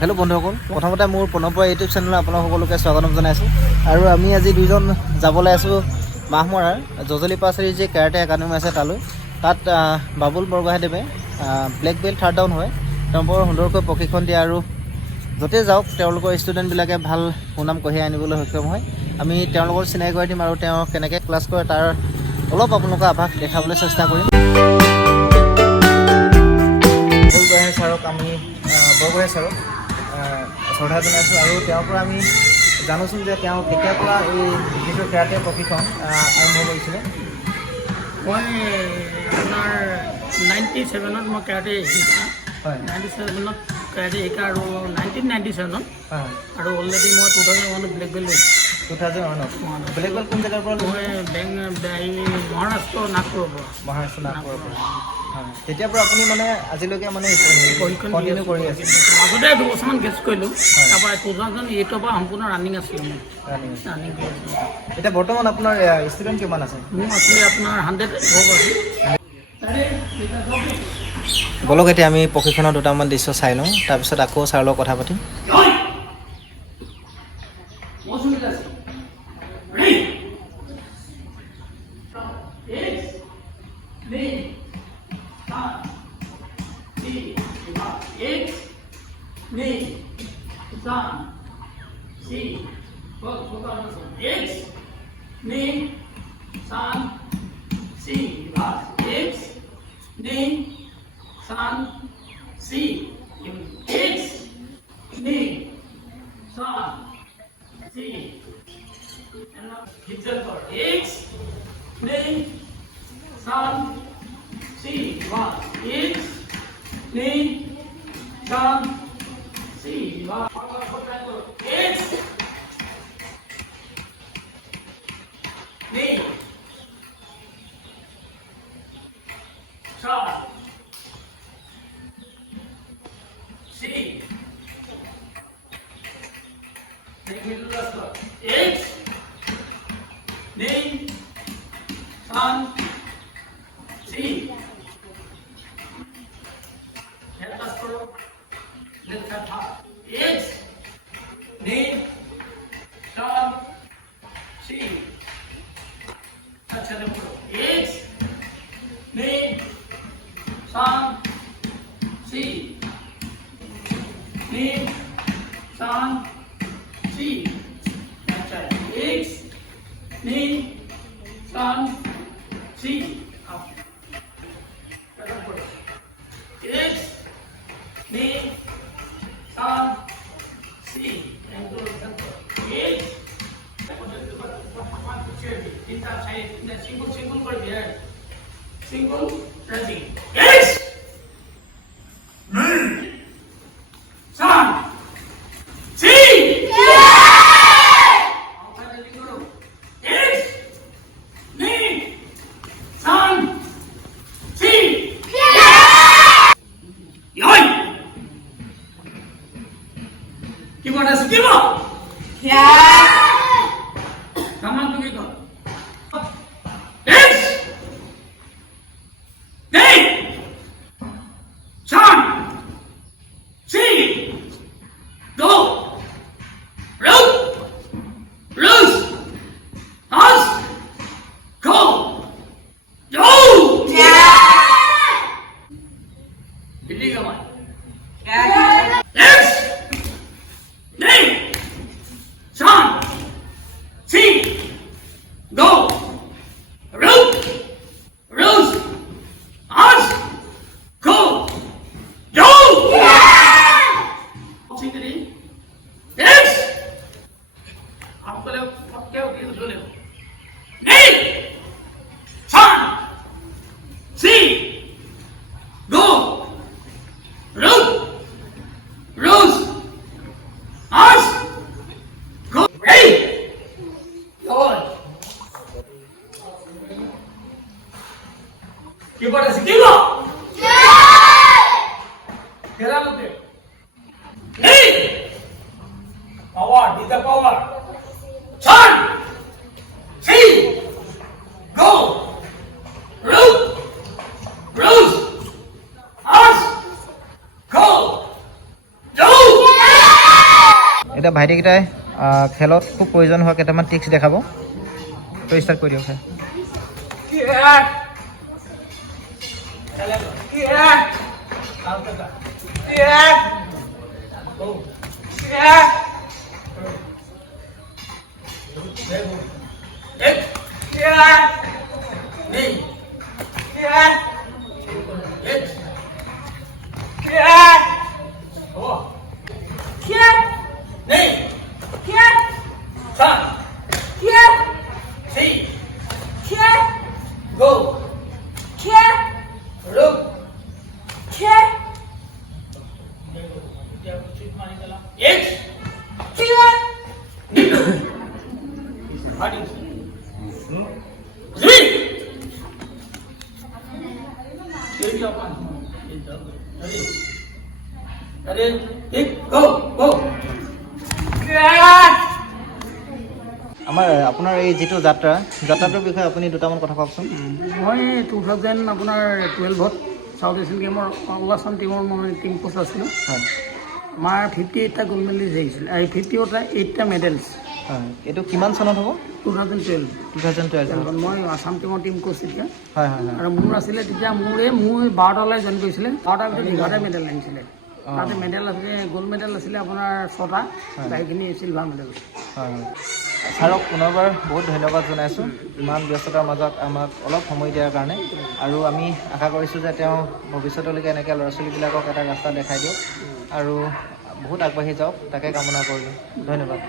হেল্ল' বন্ধুসকল, প্ৰথমতে মোৰ প্ৰণৱৰ ইউটিউব চেনেলত আপোনালোক সকলোকে স্বাগতম জনাইছোঁ। আৰু আমি আজি দুজন যাবলৈ আছোঁ মাহমৰাৰ জজলি পাচাৰীৰ যি কেৰাটে একাডেমি আছে তালৈ। তাত বাবুল বৰগোহাঁইদেৱে ব্লেক বেল্ট থাৰ্ড ডাউন হয়, তেওঁ বৰ সুন্দৰকৈ প্ৰশিক্ষণ দিয়ে আৰু য'তে যাওক তেওঁলোকৰ ষ্টুডেণ্টবিলাকে ভাল সুনাম কঢ়িয়াই আনিবলৈ সক্ষম হয়। আমি তেওঁলোকৰ চিনাকি কৰাই দিম আৰু তেওঁ কেনেকৈ ক্লাছ কৰে তাৰ অলপ আপোনালোকৰ আভাস দেখাবলৈ চেষ্টা কৰিম। বৰগোহাঁই ছাৰক আমি বৰগোহাঁই ছাৰক শ্ৰদ্ধা জনাইছোঁ আৰু তেওঁৰ পৰা আমি জানোচোন যে তেওঁ কেতিয়াৰ পৰা এই যিটো কেৰাটে প্ৰশিক্ষণ আৰম্ভ কৰিছিলে। মই আপোনাৰ 97ত মই কেৰাটে শিকা। হয়, 97ত কেৰাটে শিকা আৰু 1997ত হয়, আৰু অলৰেডি মই 2001ত ব্লেক বেল্ট লৈছোঁ। 2001ত ব্লেক বেল্ট কোন জেগাৰ পৰা মই মহাৰাষ্ট্ৰ নাগপুৰৰ পৰা। মহাৰাষ্ট্ৰ নাগপুৰৰ পৰা। হয়, তেতিয়াৰ পৰা আপুনি মানে আজিলৈকে মানে কণ্টিনিউ কৰি আছে? মাজতে 2 বছৰমান গেছ কৰিলোঁ, তাৰপৰা 2008ৰ পৰা সম্পূৰ্ণ ৰানিং আছিলোঁ মই। ৰানিং কৰি আছিলোঁ। এতিয়া বৰ্তমান আপোনাৰ ষ্টুডেণ্ট কিমান আছে? মোৰ আছিলে আপোনাৰ 100 আছে। বলক এতিয়া আমি প্ৰশিক্ষণৰ দুটামান দৃশ্য চাই লওঁ, তাৰপিছত আকৌ ছাৰৰ লগত কথা পাতিম। Go! এতিয়া ভাইটিকেইটাই খেলত খুব প্ৰয়োজন হোৱা কেইটামান ট্ৰিক্স দেখাব। তো ষ্টাৰ্ট কৰি দিয়ক। আপোনাৰ এই যিটো যাত্ৰাটোৰ বিষয়ে আপুনি দুটামান কথা কওকচোন। মই 2000 আপোনাৰ 12ত চাউথ এছিয়ান গেমৰ অল আছাম টিমৰ মই টিম কোচ আছিলোঁ। হয়, আমাৰ 58টা গ'ল্ড মেডেলিষ্ট আহিছিল আৰু 58টা মেডেলছ। হয়, এইটো কিমান চনত হ'ব? 2012 মই আছাম টিমৰ টিম কোচ তেতিয়া। হয় হয় হয়। আৰু মোৰ আছিলে তেতিয়া মোৰ 12টালৈ জইন কৰিছিলে। 12টাৰ ভিতৰত 11টা মেডেল আনিছিলে। তাতে মেডেল আছিলে, গ'ল্ড মেডেল আছিলে আপোনাৰ 6টা, বাকীখিনি চিলভাৰ মেডেল। হয় হয়। ছাৰক পুনৰবাৰ বহুত ধন্যবাদ জনাইছোঁ ইমান ব্যস্ততাৰ মাজত আমাক অলপ সময় দিয়াৰ কাৰণে। আৰু আমি আশা কৰিছোঁ যে তেওঁ ভৱিষ্যতলৈকে এনেকৈ ল'ৰা ছোৱালীবিলাকক এটা ৰাস্তা দেখাই দিয়ক আৰু বহুত আগবাঢ়ি যাওক, তাকে কামনা কৰিলোঁ। ধন্যবাদ।